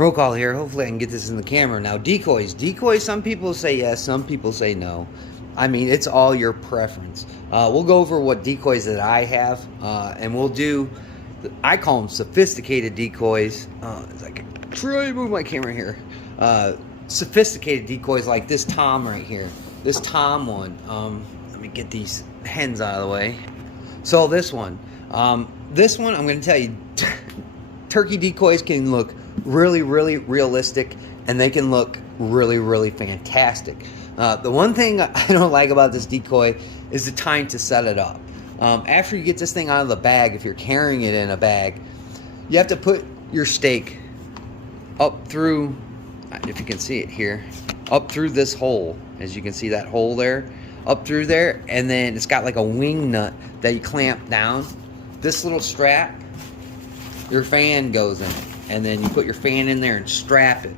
Roll call here. Hopefully I can get this in the camera. Now, decoys. Decoys, some people say yes, some people say no. I mean, it's all your preference. We'll go over what decoys that I have, and we'll do, I call them sophisticated decoys. I can try to move my camera here. Sophisticated decoys like this Tom right here. This Tom one. Let me get these hens out of the way. So this one. I'm going to tell you, turkey decoys can look really, really realistic, and they can look really, really fantastic. The one thing I don't like about this decoy is the time to set it up. After you get this thing out of the bag, if you're carrying it in a bag, you have to put your stake up through, if you can see it here, up through this hole. As you can see that hole there, up through there, and then it's got like a wing nut that you clamp down. This little strap, your fan goes in it, and then you put your fan in there and strap it.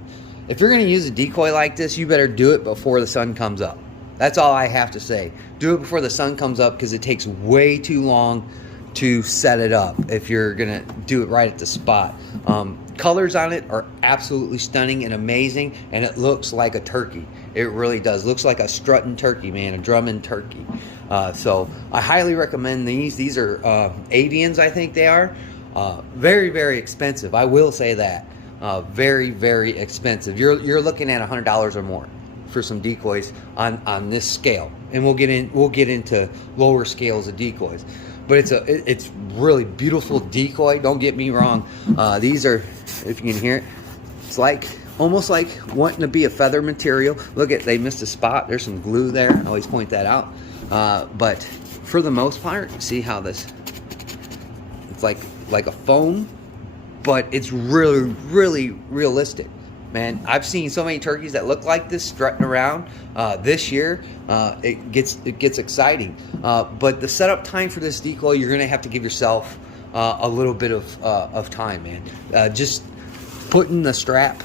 If you're going to use a decoy like this, you better do it before the sun comes up. That's all I have to say. Do it before the sun comes up, because it takes way too long to set it up if you're going to do it right at the spot. Colors on it are absolutely stunning and amazing, and it looks like a turkey. It really does. Looks like a strutting turkey, man, a drumming turkey. So I highly recommend these. These are avians, I think they are. Very, very expensive. I will say that. Very, very expensive. You're looking at $100 or more for some decoys on this scale, and we'll get into lower scales of decoys. But it's really beautiful decoy. Don't get me wrong. These are, if you can hear it, it's like almost like wanting to be a feather material. Look at, they missed a spot. There's some glue there. I always point that out. But for the most part, see how this, it's like a foam, but it's really, really realistic, man. I've seen so many turkeys that look like this strutting around. This year, it gets exciting. But the setup time for this decoy, you're gonna have to give yourself a little bit of time, man. Just putting the strap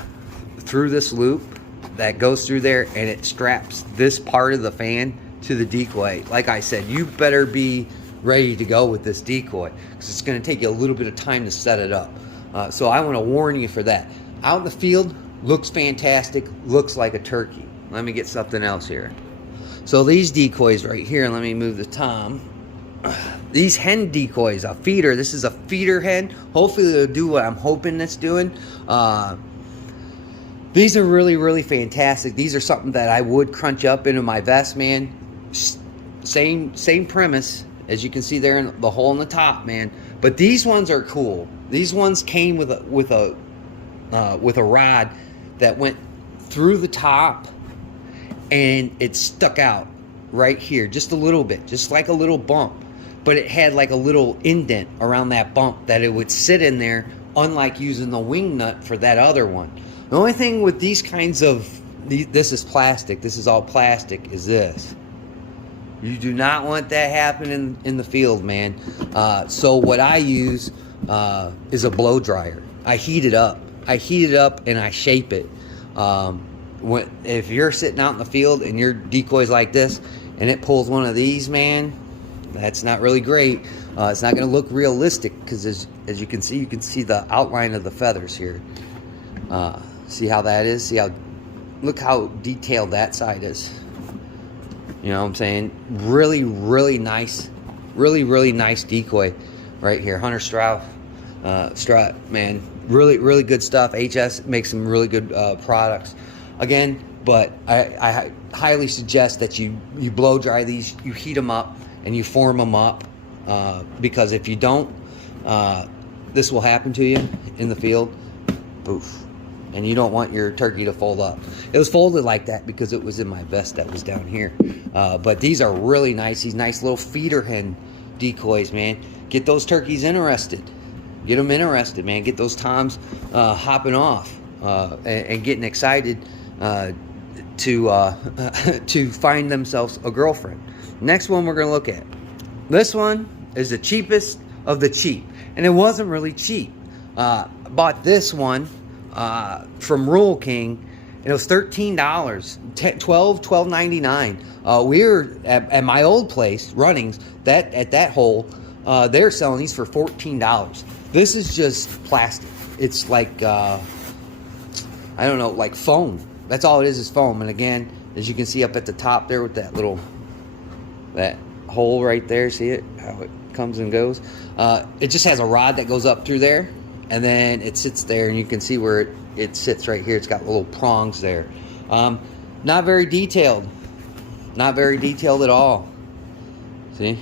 through this loop that goes through there, and it straps this part of the fan to the decoy. Like I said, you better be ready to go with this decoy, because it's going to take you a little bit of time to set it up. So I want to warn you for that. Out in the field, looks fantastic, looks like a turkey. Let me get something else here. So these decoys right here, let me move the Tom. These hen decoys, a feeder. This is a feeder hen. Hopefully they'll do what I'm hoping it's doing. These are really, really fantastic. These are something that I would crunch up into my vest, man. Same premise. As you can see there in the hole in the top, man. But these ones are cool. These ones came with a rod that went through the top, and it stuck out right here just a little bit, just like a little bump. But it had like a little indent around that bump that it would sit in there, unlike using the wing nut for that other one. The only thing with these kinds of, this is plastic. This is all plastic. Is this? You do not want that happening in the field, man. So what I use is a blow dryer. I heat it up. And I shape it. If you're sitting out in the field and your decoy's like this, and it pulls one of these, man, that's not really great. It's not going to look realistic, because as you can see the outline of the feathers here. See how that is? Look how detailed that side is. You know what I'm saying? Really, really nice. Really, really nice decoy right here. Hunter Strauss strut, man. Really, really good stuff. HS makes some really good products. Again, but I highly suggest that you blow dry these. You heat them up and you form them up, because if you don't, this will happen to you in the field. Poof. And you don't want your turkey to fold up. It was folded like that because it was in my vest that was down here. But these are really nice. These nice little feeder hen decoys, man. Get those turkeys interested. Get them interested, man. Get those toms hopping off and getting excited to find themselves a girlfriend. Next one we're going to look at. This one is the cheapest of the cheap. And it wasn't really cheap. I bought this one from Rural King, and it was $13, $12.99. We were at my old place, Runnings, at that hole, they're selling these for $14. This is just plastic. It's like I don't know, like foam. That's all it is foam. And again, as you can see up at the top there with that little, that hole right there, see it? How it comes and goes. It just has a rod that goes up through there, and then it sits there, and you can see where it sits right here. It's got little prongs there. Not very detailed. Not very detailed at all. See?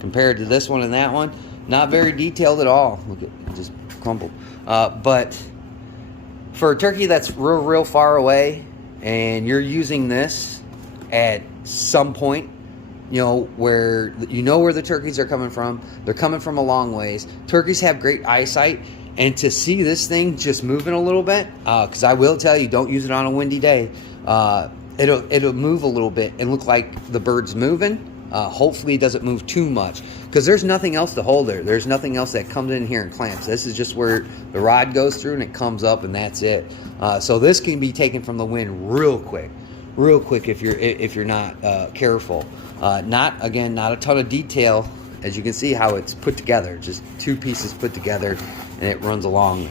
Compared to this one and that one, not very detailed at all. Look, it just crumbled. But for a turkey that's real far away, and you're using this at some point, you know, where you know where the turkeys are coming from. They're coming from a long ways. Turkeys have great eyesight, and to see this thing just moving a little bit, because I will tell you, don't use it on a windy day. It'll move a little bit and look like the bird's moving. Hopefully it doesn't move too much, because there's nothing else to hold there. There's nothing else that comes in here and clamps. This is just where the rod goes through and it comes up, and that's it. So this can be taken from the wind real quick if you're not careful. Not a ton of detail, as you can see how it's put together. Just two pieces put together, and it runs along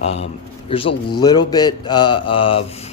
there. There's a little bit of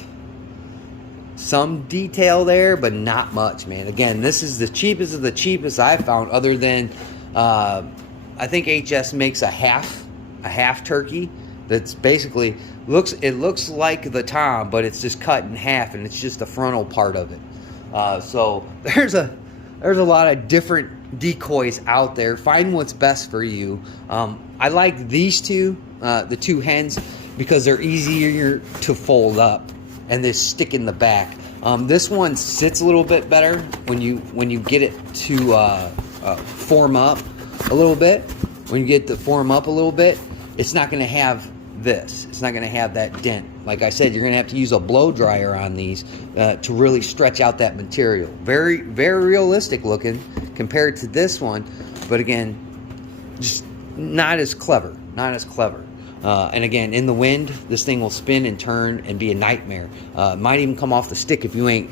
some detail there, but not much, man. Again, this is the cheapest of the cheapest I've found, other than I think HS makes a half turkey that's basically looks like the tom, but it's just cut in half, and it's just the frontal part of it. So there's a lot of different decoys out there. Find what's best for you. I like these two, the two hens, because they're easier to fold up and they stick in the back. This one sits a little bit better when you get it to form up a little bit. When you get to form up a little bit, it's not going to have this. It's not going to have that dent. Like I said, you're going to have to use a blow dryer on these to really stretch out that material. Very, very realistic looking compared to this one, but again, just not as clever. Not as clever. And again, in the wind, this thing will spin and turn and be a nightmare. Might even come off the stick if you ain't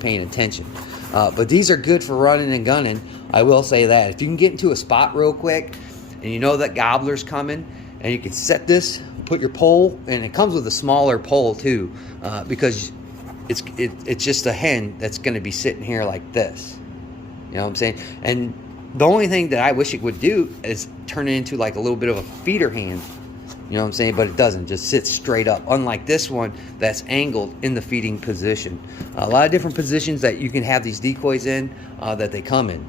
paying attention. But these are good for running and gunning. I will say that if you can get into a spot real quick, and you know that gobbler's coming, and you can set this, put your pole, and it comes with a smaller pole too, because it's just a hen that's going to be sitting here like this. You know what I'm saying? And the only thing that I wish it would do is turn it into like a little bit of a feeder hand. You know what I'm saying? But it doesn't. Just sits straight up. Unlike this one that's angled in the feeding position. A lot of different positions that you can have these decoys in that they come in.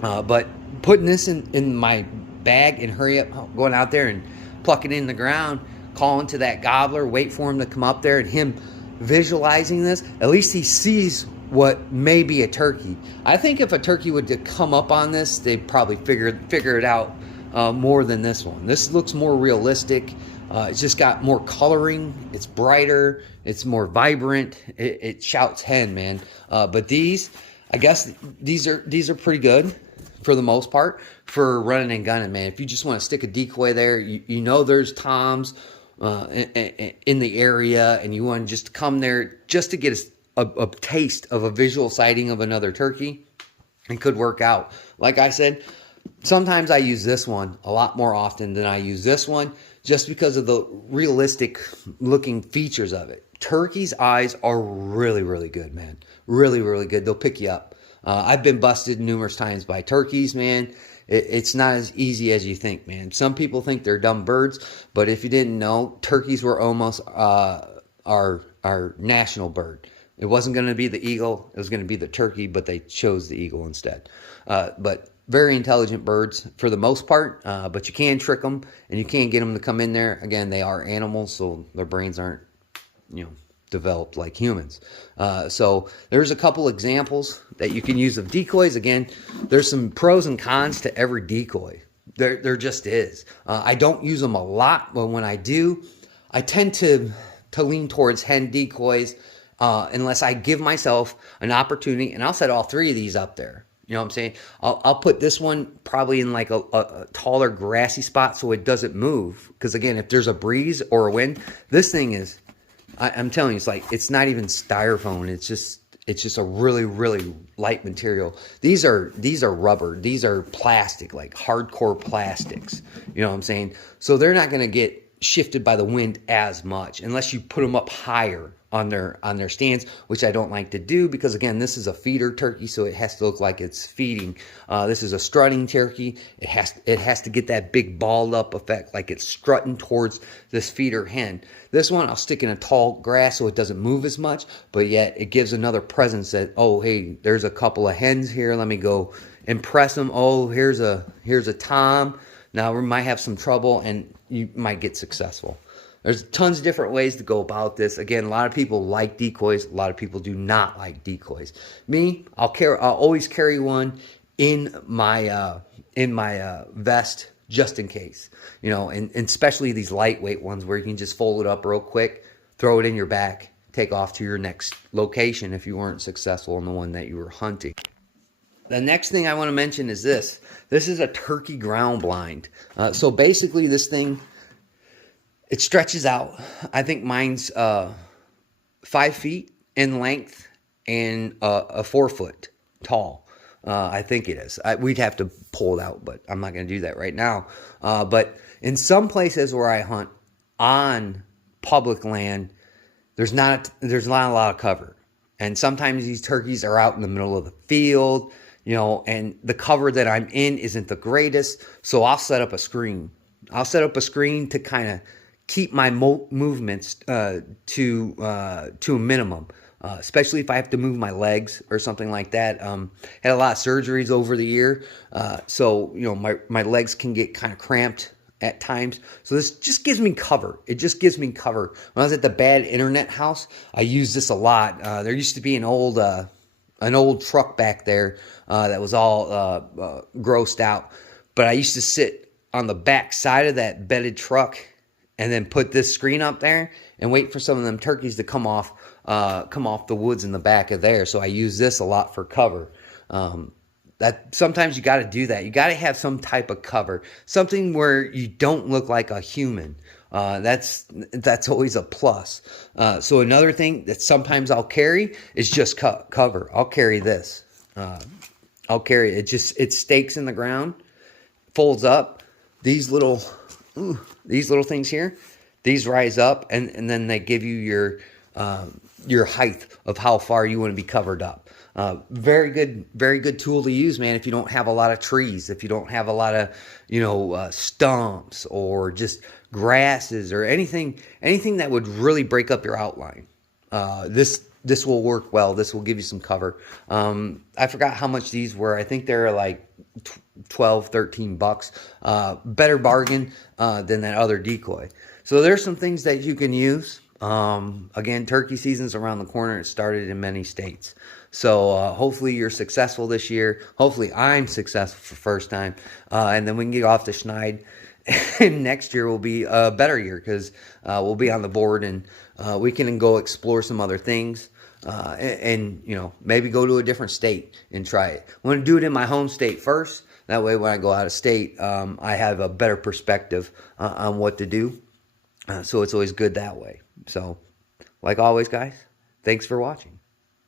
But putting this in my bag and hurry up going out there and plucking it in the ground, calling to that gobbler, wait for him to come up there, and him visualizing this, at least he sees what may be a turkey. I think if a turkey would to come up on this, they'd probably figure it out more than this one. This looks more realistic. It's just got more coloring. It's brighter. It's more vibrant. It shouts hen, man. But these, I guess these are pretty good for the most part for running and gunning, man. If you just want to stick a decoy there, you know there's toms in the area, and you want to just come there just to get a taste of a visual sighting of another turkey, it could work out. Like I said, sometimes I use this one a lot more often than I use this one, just because of the realistic looking features of it. Turkeys' eyes are really, really good, man. Really, really good. They'll pick you up. I've been busted numerous times by turkeys, man. It's not as easy as you think, man. Some people think they're dumb birds, but if you didn't know, turkeys were almost our national bird. It wasn't going to be the eagle. It was going to be the turkey, but they chose the eagle instead. But very intelligent birds for the most part, but you can trick them, and you can get them to come in there. Again, they are animals, so their brains aren't, developed like humans. So there's a couple examples that you can use of decoys. Again, there's some pros and cons to every decoy. There just is. I don't use them a lot, but when I do, I tend to lean towards hen decoys, unless I give myself an opportunity, and I'll set all three of these up there. You know what I'm saying? I'll put this one probably in like a taller grassy spot so it doesn't move. Because again, if there's a breeze or a wind, this thing is, I'm telling you, it's not even styrofoam. It's just a really, really light material. These are rubber. These are plastic, like hardcore plastics. You know what I'm saying? So they're not going to get shifted by the wind as much unless you put them up higher on their stands, which I don't like to do because, again, this is a feeder turkey, so it has to look like it's feeding. This is a strutting turkey. It has to get that big balled up effect, like it's strutting towards this feeder hen. This one I'll stick in a tall grass so it doesn't move as much, but yet it gives another presence that, oh, hey, there's a couple of hens here. Let me go impress them. Oh, here's a tom. Now we might have some trouble, and you might get successful. There's tons of different ways to go about this. Again, a lot of people like decoys. A lot of people do not like decoys. Me, I'll always carry one in my vest just in case. You know, and especially these lightweight ones where you can just fold it up real quick, throw it in your back, take off to your next location if you weren't successful in the one that you were hunting. The next thing I want to mention is this. This is a turkey ground blind. So basically this thing, it stretches out. I think mine's 5 feet in length and a 4 foot tall. I think it is. We'd have to pull it out, but I'm not going to do that right now. But in some places where I hunt on public land, there's not a lot of cover. And sometimes these turkeys are out in the middle of the field, you know, and the cover that I'm in isn't the greatest. So I'll set up a screen. I'll set up a screen to kind of keep my movements to a minimum, especially if I have to move my legs or something like that. Had a lot of surgeries over the year, so you know my legs can get kind of cramped at times. So this just gives me cover. It just gives me cover. When I was at the bad internet house, I used this a lot. There used to be an old truck back there that was all grossed out, but I used to sit on the back side of that bedded truck and then put this screen up there and wait for some of them turkeys to come off the woods in the back of there. So I use this a lot for cover. That sometimes you got to do that. You got to have some type of cover, something where you don't look like a human. That's always a plus. So another thing that sometimes I'll carry is just cover. I'll carry this. I'll carry it. It stakes in the ground, folds up. These little things here, these rise up, and then they give you your height of how far you want to be covered up. Very good tool to use, man. If you don't have a lot of trees, if you don't have a lot of stumps or just grasses or anything that would really break up your outline, this will work well. This will give you some cover. I forgot how much these were. I think they're like $12-13. Better bargain than that other decoy. So there's some things that you can use. Again, turkey season's around the corner. It started in many states. So hopefully you're successful this year. Hopefully I'm successful for the first time. And then we can get off to Schneid. And next year will be a better year because we'll be on the board and we can go explore some other things. And maybe go to a different state and try it. I want to do it in my home state first. That way when I go out of state, I have a better perspective on what to do. So it's always good that way. So like always, guys, thanks for watching.